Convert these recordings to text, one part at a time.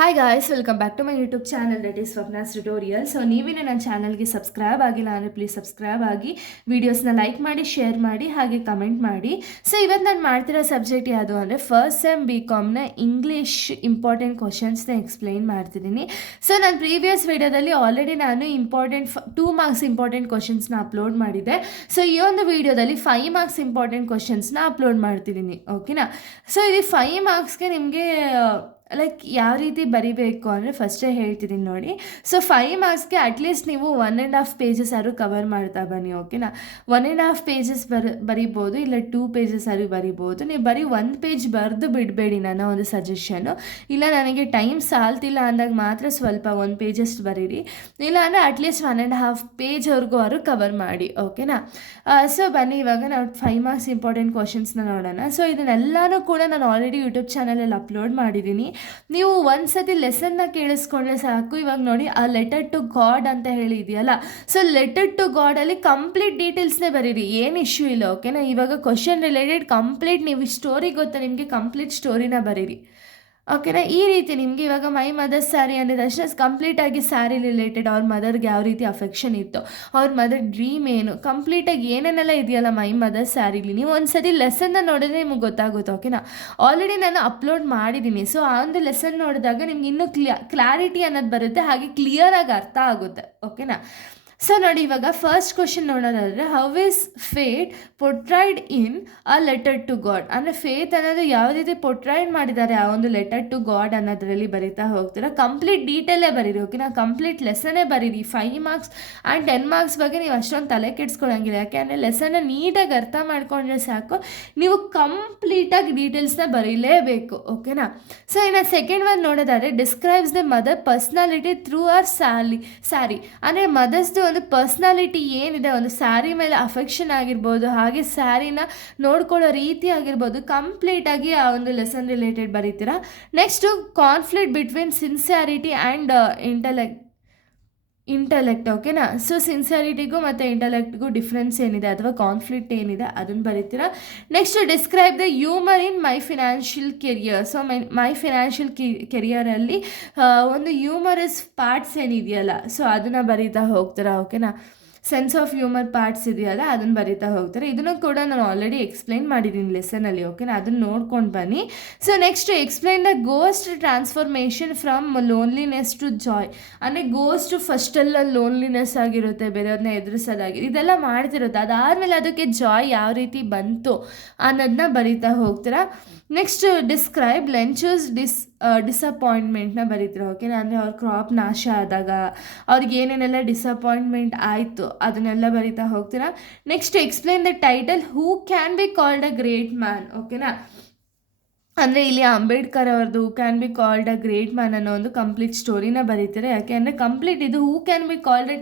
Hi guys, welcome back to my YouTube channel that is Swapna's tutorial. So ನೀವೇನು ನನ್ನ ಚಾನಲ್ಗೆ subscribe ಆಗಿಲ್ಲ ಅಂದರೆ ಪ್ಲೀಸ್ ಸಬ್ಸ್ಕ್ರೈಬ್ ಆಗಿ, ವೀಡಿಯೋಸ್ನ ಲೈಕ್ ಮಾಡಿ, ಶೇರ್ ಮಾಡಿ, ಹಾಗೆ ಕಮೆಂಟ್ ಮಾಡಿ. ಸೊ ಇವತ್ತು ನಾನು ಮಾಡ್ತಿರೋ ಸಬ್ಜೆಕ್ಟ್ ಯಾವುದು ಅಂದರೆ ಫಸ್ಟ್ ಸೆಮ್ BComನ ಇಂಗ್ಲೀಷ್ ಇಂಪಾರ್ಟೆಂಟ್ ಕ್ವಶನ್ಸ್ನ ಎಕ್ಸ್ಪ್ಲೈನ್ ಮಾಡ್ತಿದ್ದೀನಿ. ಸೊ ನಾನು ಪ್ರೀವಿಯಸ್ ವಿಡಿಯೋದಲ್ಲಿ ಆಲ್ರೆಡಿ ನಾನು ಇಂಪಾರ್ಟೆಂಟ್ 2 ಮಾರ್ಕ್ಸ್ ಇಂಪಾರ್ಟೆಂಟ್ ಕ್ವಶನ್ಸ್ನ ಅಪ್ಲೋಡ್ ಮಾಡಿದ್ದೆ. ಸೊ ಈ ಒಂದು ವಿಡಿಯೋದಲ್ಲಿ 5 ಮಾರ್ಕ್ಸ್ ಇಂಪಾರ್ಟೆಂಟ್ ಕ್ವಶನ್ಸ್ನ ಅಪ್ಲೋಡ್ ಮಾಡ್ತಿದ್ದೀನಿ. ಓಕೆನಾ? ಸೊ ಇದು 5 ಮಾರ್ಕ್ಸ್ಗೆ ನಿಮಗೆ ಲೈಕ್ ಯಾವ ರೀತಿ ಬರಿಬೇಕು ಅಂದರೆ ಫಸ್ಟೇ ಹೇಳ್ತಿದ್ದೀನಿ ನೋಡಿ. ಸೊ 5 ಮಾರ್ಕ್ಸ್ಗೆ ಅಟ್ಲೀಸ್ಟ್ ನೀವು 1.5 ಪೇಜಸ್ ಆದರೂ ಕವರ್ ಮಾಡ್ತಾ ಬನ್ನಿ. ಓಕೆನಾ? 1.5 ಪೇಜಸ್ ಬರಿಬೋದು, ಇಲ್ಲ 2 ಪೇಜಸ್ ಆದರೂ ಬರಿಬೋದು. ನೀವು ಬರೀ 1 ಪೇಜ್ ಬರೆದು ಬಿಡಬೇಡಿ. ನನ್ನ ಒಂದು ಸಜೆಷನ್ನು, ಇಲ್ಲ ನನಗೆ ಟೈಮ್ ಸಾಲ್ತಿಲ್ಲ ಅಂದಾಗ ಮಾತ್ರ ಸ್ವಲ್ಪ 1 ಪೇಜಸ್ ಬರೀರಿ. ಇಲ್ಲ ಅಂದರೆ ಅಟ್ಲೀಸ್ಟ್ 1.5 ಪೇಜ್ವರೆಗೂ ಅವರು ಕವರ್ ಮಾಡಿ. ಓಕೆನಾ? ಸೊ ಬನ್ನಿ, ಇವಾಗ ನಾವು 5 ಮಾರ್ಕ್ಸ್ ಇಂಪಾರ್ಟೆಂಟ್ ಕ್ವಶನ್ಸ್ನ ನೋಡೋಣ. ಸೊ ಇದನ್ನೆಲ್ಲನೂ ಕೂಡ ನಾನು ಆಲ್ರೆಡಿ ಯೂಟ್ಯೂಬ್ ಚಾನಲಲ್ಲಿ ಅಪ್ಲೋಡ್ ಮಾಡಿದ್ದೀನಿ. ನೀವು ಒಂದ್ಸತಿ ಲೆಸನ್ನ ಕೇಳಿಸ್ಕೊಂಡ್ರೆ ಸಾಕು. ಇವಾಗ ನೋಡಿ, ಆ ಲೆಟರ್ ಟು ಗಾಡ್ ಅಂತ ಹೇಳಿ ಇದೆಯಲ್ಲ, ಸೊ ಲೆಟರ್ ಟು ಗಾಡಲ್ಲಿ ಕಂಪ್ಲೀಟ್ ಡೀಟೇಲ್ಸ್ನೇ ಬರೀರಿ, ಏನು ಇಶ್ಯೂ ಇಲ್ಲ. ಓಕೆನಾ? ಇವಾಗ ಕ್ವಶನ್ ರಿಲೇಟೆಡ್ ಕಂಪ್ಲೀಟ್, ನೀವು ಸ್ಟೋರಿ ಗೊತ್ತಾ ನಿಮಗೆ, ಕಂಪ್ಲೀಟ್ ಸ್ಟೋರಿನ ಬರೀರಿ. ಓಕೆನಾ? ಈ ರೀತಿ ನಿಮಗೆ ಇವಾಗ ಮೈ ಮದರ್ ಸ್ಯಾರಿ ಅಂದಿದ ತಕ್ಷಣ ಕಂಪ್ಲೀಟಾಗಿ ಸ್ಯಾರಿ ರಿಲೇಟೆಡ್, ಅವ್ರ ಮದರ್ಗೆ ಯಾವ ರೀತಿ ಅಫೆಕ್ಷನ್ ಇತ್ತು, ಅವ್ರ ಮದರ್ ಡ್ರೀಮ್ ಏನು, ಕಂಪ್ಲೀಟಾಗಿ ಏನೇನೆಲ್ಲ ಇದೆಯಲ್ಲ ಮೈ ಮದರ್ ಸ್ಯಾರಿಲಿ, ನೀವು ಒಂದ್ಸತಿ ಲೆಸನ್ನ ನೋಡಿದ್ರೆ ನಿಮಗೆ ಗೊತ್ತಾಗುತ್ತೆ. ಓಕೆನಾ? ಆಲ್ರೆಡಿ ನಾನು ಅಪ್ಲೋಡ್ ಮಾಡಿದ್ದೀನಿ. ಸೊ ಆ ಒಂದು ಲೆಸನ್ ನೋಡಿದಾಗ ನಿಮ್ಗೆ ಇನ್ನೂ ಕ್ಲಾರಿಟಿ ಅನ್ನೋದು ಬರುತ್ತೆ, ಹಾಗೆ ಕ್ಲಿಯರಾಗಿ ಅರ್ಥ ಆಗುತ್ತೆ. ಓಕೆನಾ? ಸೊ ನೋಡಿ, ಇವಾಗ ಫಸ್ಟ್ ಕ್ವಶನ್ ನೋಡೋದಾದರೆ, how is faith portrayed in a letter to God? ಅಂದರೆ ಫೇತ್ ಅನ್ನೋದು ಯಾವ ರೀತಿ ಪೊಟ್ರೈಡ್ ಮಾಡಿದ್ದಾರೆ ಆ ಒಂದು ಲೆಟರ್ ಟು ಗಾಡ್ ಅನ್ನೋದರಲ್ಲಿ ಬರೀತಾ ಹೋಗ್ತೀರಾ. ಕಂಪ್ಲೀಟ್ ಡೀಟೇಲೇ ಬರೀರಿ. ಓಕೆನಾ? ಕಂಪ್ಲೀಟ್ ಲೆಸನ್ನೇ ಬರೀರಿ. 5 ಮಾರ್ಕ್ಸ್ ಆ್ಯಂಡ್ 10 ಮಾರ್ಕ್ಸ್ ಬಗ್ಗೆ ನೀವು ಅಷ್ಟೊಂದು ತಲೆ ಕೆಡಿಸ್ಕೊಳ್ಳೋಂಗಿಲ್ಲ. ಯಾಕೆಂದರೆ ಲೆಸನ್ನ ನೀಟಾಗಿ ಅರ್ಥ ಮಾಡ್ಕೊಂಡ್ರೆ ಸಾಕು, ನೀವು ಕಂಪ್ಲೀಟಾಗಿ ಡೀಟೇಲ್ಸ್ನ ಬರೀಲೇಬೇಕು. ಓಕೆನಾ? ಸೊ ಇನ್ನು ಸೆಕೆಂಡ್ ಒನ್ ನೋಡೋದಾದರೆ, describes the mother personality through our sari. ಅಂದರೆ ಮದರ್ಸ್ದು ಒಂದು ಪರ್ಸ್ನಾಲಿಟಿ ಏನಿದೆ, ಒಂದು ಸ್ಯಾರಿ ಮೇಲೆ ಅಫೆಕ್ಷನ್ ಆಗಿರ್ಬೋದು, ಹಾಗೆ ಸ್ಯಾರಿನ ನೋಡ್ಕೊಳ್ಳೋ ರೀತಿ ಆಗಿರ್ಬೋದು, ಕಂಪ್ಲೀಟಾಗಿ ಆ ಒಂದು ಲೆಸನ್ ರಿಲೇಟೆಡ್ ಬರೀತೀರಾ. Next, conflict between sincerity and intellect. ಓಕೆನಾ? ಸೊ ಸಿನ್ಸಿಯಾರಿಟಿಗೂ ಮತ್ತು ಇಂಟಲೆಕ್ಟ್ಗೂ ಡಿಫ್ರೆನ್ಸ್ ಏನಿದೆ ಅಥವಾ ಕಾನ್ಫ್ಲಿಕ್ಟ್ ಏನಿದೆ ಅದನ್ನು ಬರೀತೀರಾ. Next, describe the humour in my financial career. So my financial ಕೆರಿಯರಲ್ಲಿ ಒಂದು ಹ್ಯೂಮರಸ್ ಪಾರ್ಟ್ಸ್ ಏನಿದೆಯಲ್ಲ, ಸೊ ಅದನ್ನು ಬರೀತಾ ಹೋಗ್ತೀರಾ. ಓಕೆನಾ? ಸೆನ್ಸ್ ಆಫ್ ಹ್ಯೂಮರ್ ಪಾರ್ಟ್ಸ್ ಇದೆಯಲ್ಲ, ಅದನ್ನು ಬರೀತಾ ಹೋಗ್ತಾರೆ. ಇದನ್ನು ಕೂಡ ನಾನು ಆಲ್ರೆಡಿ ಎಕ್ಸ್ಪ್ಲೈನ್ ಮಾಡಿದ್ದೀನಿ ಲೆಸನಲ್ಲಿ. ಓಕೆನಾ? ಅದನ್ನು ನೋಡ್ಕೊಂಡು ಬನ್ನಿ. So next, explain the ghost transformation from loneliness to joy. ಅಂದರೆ ಗೋಸ್ಟ್ ಫಸ್ಟೆಲ್ಲ ಲೋನ್ಲಿನೆಸ್ ಆಗಿರುತ್ತೆ, ಬೇರೆಯವ್ರನ್ನ ಎದುರಿಸೋದಾಗಿ ಇದೆಲ್ಲ ಮಾಡ್ತಿರುತ್ತೆ, ಅದಾದಮೇಲೆ ಅದಕ್ಕೆ ಜಾಯ್ ಯಾವ ರೀತಿ ಬಂತು ಅನ್ನೋದನ್ನ ಬರೀತಾ ಹೋಗ್ತೀರಾ. ನೆಕ್ಸ್ಟ್, ಡಿಸ್ಕ್ರೈಬ್ ಲೆಂಚೂಸ್ ಡಿಸಪಾಯಿಂಟ್ಮೆಂಟ್ನ ಬರೀತೀರ. ಓಕೆನಾ? ಅಂದರೆ ಅವ್ರ ಕ್ರಾಪ್ ನಾಶ ಆದಾಗ ಅವ್ರಿಗೆ ಏನೇನೆಲ್ಲ ಡಿಸಪಾಯಿಂಟ್ಮೆಂಟ್ ಆಯಿತು ಅದನ್ನೆಲ್ಲ ಬರೀತಾ ಹೋಗ್ತೀರಾ. Next, explain the title who can be called a great man. ಓಕೆನಾ? ಅಂದರೆ ಇಲ್ಲಿ ಅಂಬೇಡ್ಕರ್ ಅವ್ರದ್ದು who can be called a great man ಅನ್ನೋ ಒಂದು ಕಂಪ್ಲೀಟ್ ಸ್ಟೋರಿನ ಬರೀತಾರೆ. ಯಾಕೆ ಅಂದರೆ ಕಂಪ್ಲೀಟ್ ಇದು who can be called a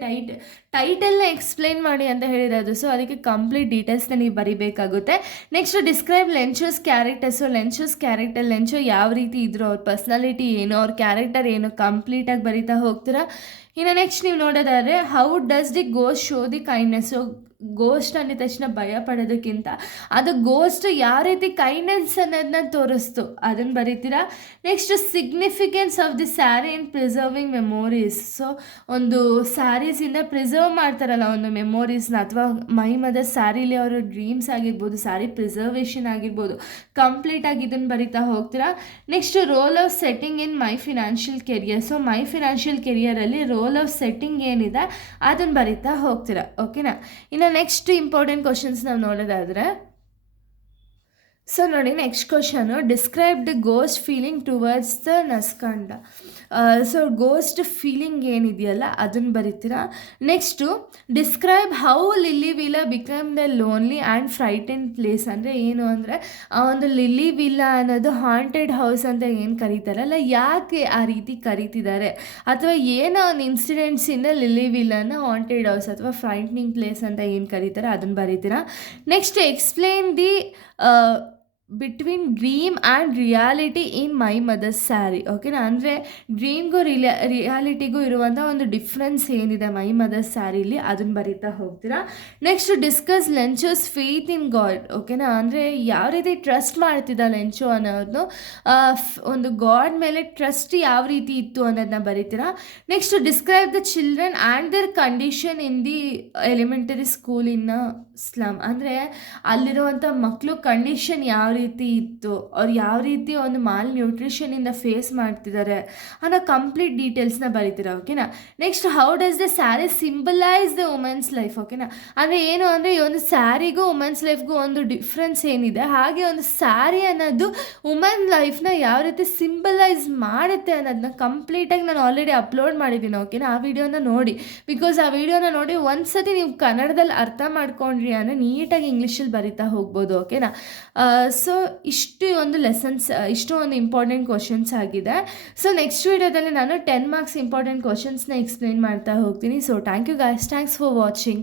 ಟೈಟಲ್ನ ಎಕ್ಸ್ಪ್ಲೈನ್ ಮಾಡಿ ಅಂತ ಹೇಳಿರೋದು. ಸೊ ಅದಕ್ಕೆ ಕಂಪ್ಲೀಟ್ ಡೀಟೇಲ್ಸ್ನ ನೀವು ಬರೀಬೇಕಾಗುತ್ತೆ. Next, describe Lencho's characters. Lencho's character, Lencho ಯಾವ ರೀತಿ ಇದ್ರು, ಅವ್ರ ಪರ್ಸ್ನಾಲಿಟಿ ಏನು, ಅವ್ರ ಕ್ಯಾರೆಕ್ಟರ್ ಏನು, ಕಂಪ್ಲೀಟಾಗಿ ಬರೀತಾ ಹೋಗ್ತೀರಾ. ಇನ್ನು ನೆಕ್ಸ್ಟ್ ನೀವು ನೋಡೋದಾದರೆ, how does the ghost show the kindness. Ghost ಅಂದಿದ ತಕ್ಷಣ ಭಯ ಪಡೋದಕ್ಕಿಂತ ಅದು ಗೋಸ್ಟ್ ಯಾವ ರೀತಿ ಕೈಂಡ್ನೆಸ್ ಅನ್ನೋದನ್ನ ತೋರಿಸ್ತು ಅದನ್ನು ಬರೀತೀರಾ. Next, significance of the sari in preserving memories. So ಒಂದು ಸ್ಯಾರೀಸಿಂದ ಪ್ರಿಸರ್ವ್ ಮಾಡ್ತಾರಲ್ಲ ಒಂದು ಮೆಮೊರೀಸ್ನ, ಅಥವಾ ಮೈ ಮದರ್ ಸ್ಯಾರಿಲಿ ಅವರ ಡ್ರೀಮ್ಸ್ ಆಗಿರ್ಬೋದು, ಸ್ಯಾರಿ ಪ್ರಿಸರ್ವೇಷನ್ ಆಗಿರ್ಬೋದು, ಕಂಪ್ಲೀಟಾಗಿ ಇದನ್ನು ಬರೀತಾ ಹೋಗ್ತೀರಾ. Next, role of setting in my financial career. So my financial ಕೆರಿಯರಲ್ಲಿ ರೋಲ್ ಆಫ್ ಸೆಟ್ಟಿಂಗ್ ಏನಿದೆ ಅದನ್ನು ಬರೀತಾ ಹೋಗ್ತೀರಾ. ಓಕೆನಾ? ಇನ್ನು ನೆಕ್ಸ್ಟ್ ಇಂಪಾರ್ಟೆಂಟ್ ಕ್ವಶನ್ಸ್ ನಾವು ನೋಡೋದಾದರೆ, ಸೊ ನೋಡಿ next question, describe the ghost feeling towards the ನಸ್ಕಂಡ. ಸೊ ಗೋಸ್ಟ್ ಫೀಲಿಂಗ್ ಏನಿದೆಯಲ್ಲ ಅದನ್ನು ಬರೀತೀರಾ. Next, describe how Lily Villa become the lonely and frighten place. ಅಂದರೆ ಏನು ಅಂದರೆ, ಆ ಒಂದು ಲಿಲ್ಲಿ ವಿಲ್ಲಾ ಅನ್ನೋದು ಹಾಂಟೆಡ್ ಹೌಸ್ ಅಂತ ಏನು ಕರೀತಾರಲ್ಲ, ಯಾಕೆ ಆ ರೀತಿ ಕರೀತಿದ್ದಾರೆ, ಅಥವಾ ಏನೋ ಒಂದು ಇನ್ಸಿಡೆಂಟ್ಸಿಂದ ಲಿಲ್ಲಿ ವಿಲ್ಲಾನ ಹಾಂಟೆಡ್ ಹೌಸ್ ಅಥವಾ ಫ್ರೈಟ್ನಿಂಗ್ ಪ್ಲೇಸ್ ಅಂತ ಏನು ಕರೀತಾರೆ ಅದನ್ನು ಬರೀತೀರಾ. Next, explain the between dream and reality in my mother's sari. ಓಕೆನಾ, ಅಂದರೆ ಡ್ರೀಮ್ಗೂ ರಿಯಾಲಿಟಿಗೂ ಇರುವಂಥ ಒಂದು ಡಿಫ್ರೆನ್ಸ್ ಏನಿದೆ ಮೈ ಮದರ್ಸ್ ಸ್ಯಾರಿಲಿ ಅದನ್ನು ಬರೀತಾ ಹೋಗ್ತೀರಾ. Next discuss Lencho's faith in God. ಓಕೆನಾ, ಅಂದರೆ ಯಾವ ರೀತಿ ಟ್ರಸ್ಟ್ ಮಾಡ್ತಿದ್ದ ಲೆಂಚೋ ಅನ್ನೋದು, ಒಂದು ಗಾಡ್ ಮೇಲೆ ಟ್ರಸ್ಟ್ ಯಾವ ರೀತಿ ಇತ್ತು ಅನ್ನೋದನ್ನ ಬರೀತೀರಾ. Next describe the children and their condition in the elementary school in slum. ಅಂದರೆ ಅಲ್ಲಿರುವಂಥ ಮಕ್ಕಳು ಕಂಡೀಷನ್ ಯಾವ ರೀತಿ ಇತ್ತು, ಅವ್ರು ಯಾವ ರೀತಿ ಒಂದು ಮಾಲ್ ನ್ಯೂಟ್ರಿಷನಿಂದ ಫೇಸ್ ಮಾಡ್ತಿದ್ದಾರೆ ಅನ್ನೋ ಕಂಪ್ಲೀಟ್ ಡೀಟೇಲ್ಸ್ನ ಬರೀತೀರಾ. ಓಕೆನಾ. Next how does the sari symbolise the women's life. ಓಕೆನಾ, ಅಂದರೆ ಏನು ಅಂದರೆ ಈ ಒಂದು ಸ್ಯಾರಿಗೂ ವುಮೆನ್ಸ್ ಲೈಫ್ಗೂ ಒಂದು ಡಿಫ್ರೆನ್ಸ್ ಏನಿದೆ, ಹಾಗೆ ಒಂದು ಸ್ಯಾರಿ ಅನ್ನೋದು ವುಮೆನ್ ಲೈಫ್ನ ಯಾವ ರೀತಿ ಸಿಂಬಲೈಸ್ ಮಾಡುತ್ತೆ ಅನ್ನೋದನ್ನ ಕಂಪ್ಲೀಟಾಗಿ ನಾನು ಆಲ್ರೆಡಿ ಅಪ್ಲೋಡ್ ಮಾಡಿದ್ದೀನಿ. ಓಕೆನಾ, ಆ ವಿಡಿಯೋನ ನೋಡಿ. ಬಿಕಾಸ್ ಆ ವಿಡಿಯೋನ ನೋಡಿ ಒಂದ್ಸತಿ ನೀವು ಕನ್ನಡದಲ್ಲಿ ಅರ್ಥ ಮಾಡ್ಕೊಂಡ್ರಿ ಅಂದರೆ ನೀಟಾಗಿ ಇಂಗ್ಲೀಷಲ್ಲಿ ಬರಿತಾ ಹೋಗ್ಬೋದು. ಓಕೆನಾ. ಸೊ ಇಷ್ಟು ಒಂದು ಲೆಸನ್ಸ್, ಇಷ್ಟು ಒಂದು ಇಂಪಾರ್ಟೆಂಟ್ ಕ್ವಶನ್ಸ್ ಆಗಿದೆ. ಸೊ ನೆಕ್ಸ್ಟ್ ವಿಡಿಯೋದಲ್ಲಿ ನಾನು 10 ಮಾರ್ಕ್ಸ್ ಇಂಪಾರ್ಟೆಂಟ್ ಕ್ವಶನ್ಸ್ನ ಎಕ್ಸ್ಪ್ಲೇನ್ ಮಾಡ್ತಾ ಹೋಗ್ತೀನಿ. So thank you guys, thanks for watching.